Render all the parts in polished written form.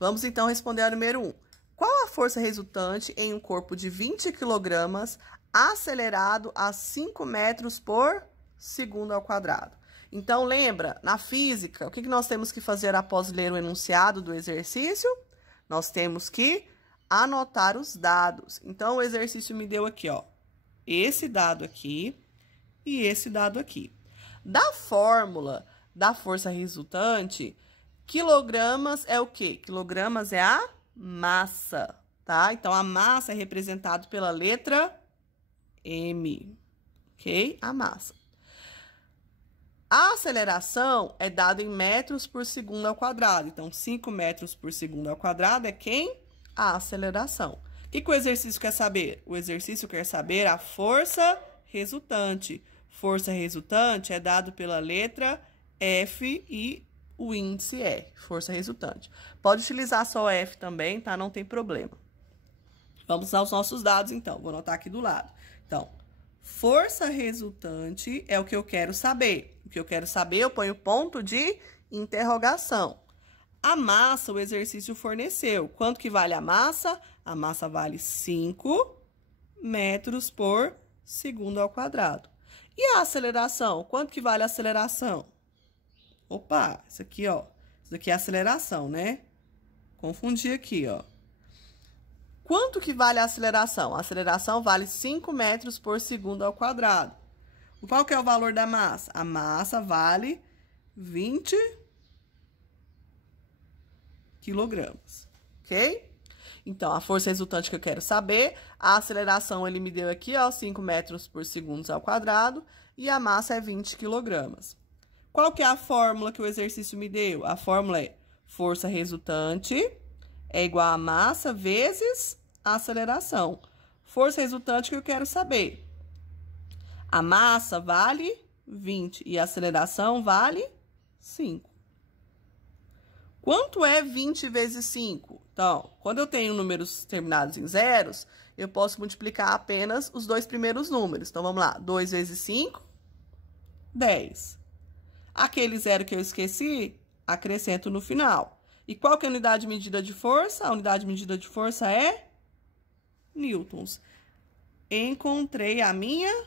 Vamos então responder a número 1. Qual a força resultante em um corpo de 20 kg acelerado a 5 metros por segundo ao quadrado? Então, lembra, na física, o que nós temos que fazer após ler o enunciado do exercício? Nós temos que anotar os dados. Então, o exercício me deu aqui, ó, esse dado aqui e esse dado aqui. Da fórmula da força resultante, quilogramas é o quê? Quilogramas é a massa, tá? Então, a massa é representada pela letra M, ok? A massa. A aceleração é dada em metros por segundo ao quadrado. Então, 5 metros por segundo ao quadrado é quem? A aceleração. O que o exercício quer saber? O exercício quer saber a força resultante. Força resultante é dado pela letra F e o índice R. Força resultante. Pode utilizar só F também, tá? Não tem problema. Vamos aos nossos dados, então. Vou anotar aqui do lado. Então, força resultante é o que eu quero saber. O que eu quero saber, eu ponho ponto de interrogação. A massa, o exercício forneceu. Quanto que vale a massa? A massa vale 5 metros por segundo ao quadrado. E a aceleração? Quanto que vale a aceleração? Opa, isso aqui, ó. Isso aqui é a aceleração, né? Confundi aqui, ó. Quanto que vale a aceleração? A aceleração vale 5 metros por segundo ao quadrado. Qual que é o valor da massa? A massa vale 20 quilogramas, ok? Então, a força resultante que eu quero saber, a aceleração ele me deu aqui, ó, 5 metros por segundo ao quadrado, e a massa é 20 quilogramas. Qual que é a fórmula que o exercício me deu? A fórmula é força resultante é igual a massa vezes a aceleração. Força resultante que eu quero saber. A massa vale 20 e a aceleração vale 5. Quanto é 20 vezes 5? Então, quando eu tenho números terminados em zeros, eu posso multiplicar apenas os dois primeiros números. Então, vamos lá. 2 vezes 5, 10. Aquele zero que eu esqueci, acrescento no final. E qual que é a unidade de medida de força? A unidade de medida de força é newtons. Encontrei a minha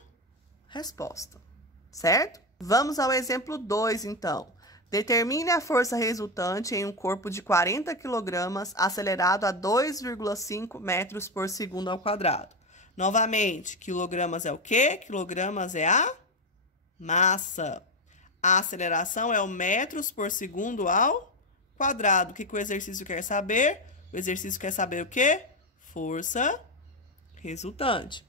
resposta, certo? Vamos ao exemplo 2, então. Determine a força resultante em um corpo de 40 kg acelerado a 2,5 metros por segundo ao quadrado. Novamente, quilogramas é o quê? Quilogramas é a massa. A aceleração é o metros por segundo ao quadrado. O que o exercício quer saber? O exercício quer saber o quê? Força resultante.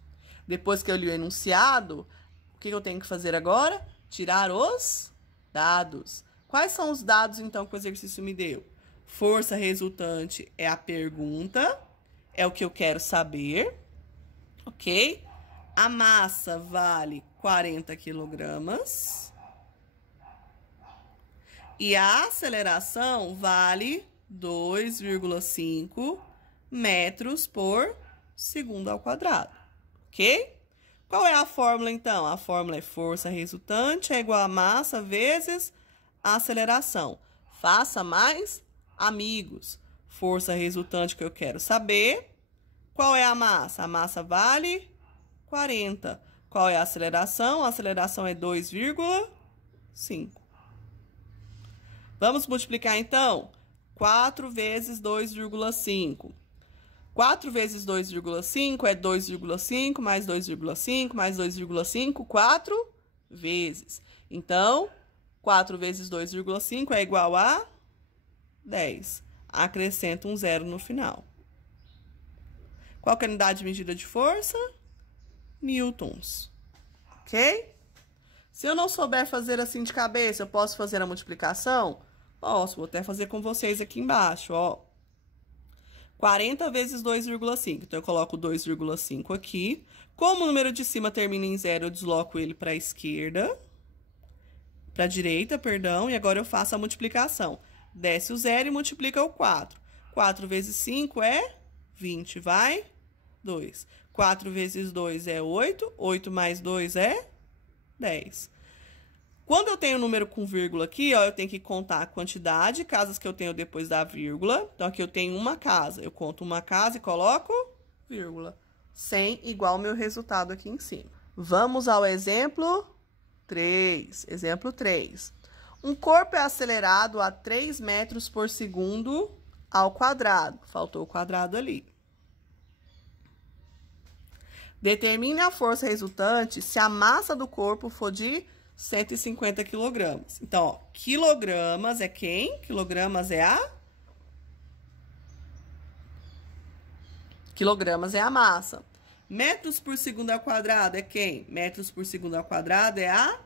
Depois que eu li o enunciado, o que eu tenho que fazer agora? Tirar os dados. Quais são os dados, então, que o exercício me deu? Força resultante é a pergunta, é o que eu quero saber, ok? A massa vale 40 quilogramas. E a aceleração vale 2,5 metros por segundo ao quadrado, ok? Qual é a fórmula, então? A fórmula é força resultante é igual a massa vezes a aceleração. Faça mais amigos. Força resultante que eu quero saber. Qual é a massa? A massa vale 40. Qual é a aceleração? A aceleração é 2,5. Vamos multiplicar, então? 4 vezes 2,5. 4 vezes 2,5 é 2,5 mais 2,5 mais 2,5, 4 vezes. Então, 4 vezes 2,5 é igual a 10. Acrescento um zero no final. Qual que é a unidade de medida de força? Newtons. Ok? Se eu não souber fazer assim de cabeça, eu posso fazer a multiplicação? Posso, vou até fazer com vocês aqui embaixo, ó. 40 vezes 2,5. Então, eu coloco 2,5 aqui. Como o número de cima termina em zero, eu desloco ele para a esquerda. Para a direita, perdão. E agora eu faço a multiplicação. Desce o zero e multiplica o 4. 4 vezes 5 é 20, vai 2. 4 vezes 2 é 8. 8 mais 2 é 10. Quando eu tenho número com vírgula aqui, ó, eu tenho que contar a quantidade de casas que eu tenho depois da vírgula. Então, aqui eu tenho uma casa. Eu conto uma casa e coloco vírgula. 100 igual ao meu resultado aqui em cima. Vamos ao exemplo 3. Exemplo 3. Um corpo é acelerado a 3 metros por segundo ao quadrado. Faltou o quadrado ali. Determine a força resultante se a massa do corpo for de 150 quilogramas. Então, ó, quilogramas é quem? Quilogramas é a? Quilogramas é a massa. Metros por segundo ao quadrado é quem? Metros por segundo ao quadrado é a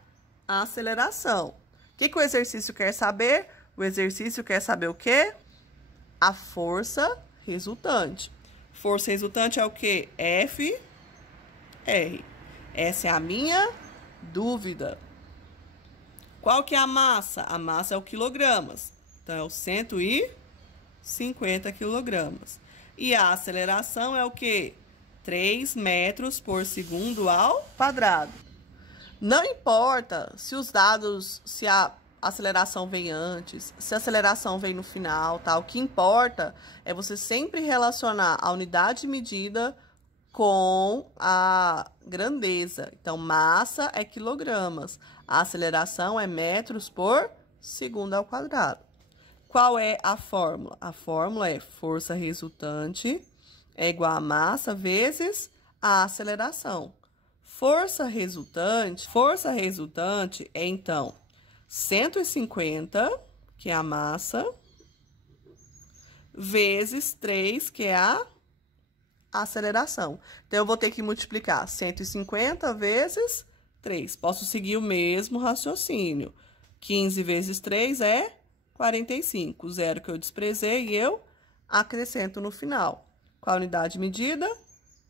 aceleração. O que o exercício quer saber? O exercício quer saber o quê? A força resultante. Força resultante é o quê? F, R. Essa é a minha dúvida. Qual que é a massa? A massa é o quilogramas. Então, é o 150 quilogramas. E a aceleração é o quê? 3 metros por segundo ao quadrado. Não importa se os dados, se a aceleração vem antes, se a aceleração vem no final, tá? O que importa é você sempre relacionar a unidade de medida com a grandeza. Então, massa é quilogramas. A aceleração é metros por segundo ao quadrado. Qual é a fórmula? A fórmula é força resultante é igual a massa vezes a aceleração. Força resultante é, então, 150, que é a massa, vezes 3, que é a aceleração. Então, eu vou ter que multiplicar 150 vezes 3. Posso seguir o mesmo raciocínio. 15 vezes 3 é 45. O zero que eu desprezei e eu acrescento no final. Qual a unidade de medida?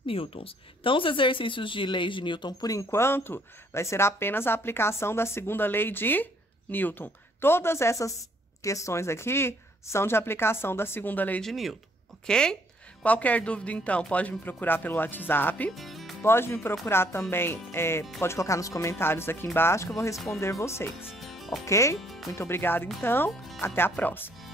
Newtons. Então, os exercícios de leis de Newton, por enquanto, vai ser apenas a aplicação da segunda lei de Newton. Todas essas questões aqui são de aplicação da segunda lei de Newton, ok? Qualquer dúvida, então, pode me procurar pelo WhatsApp. Pode me procurar também, pode colocar nos comentários aqui embaixo que eu vou responder vocês, ok? Muito obrigada, então. Até a próxima.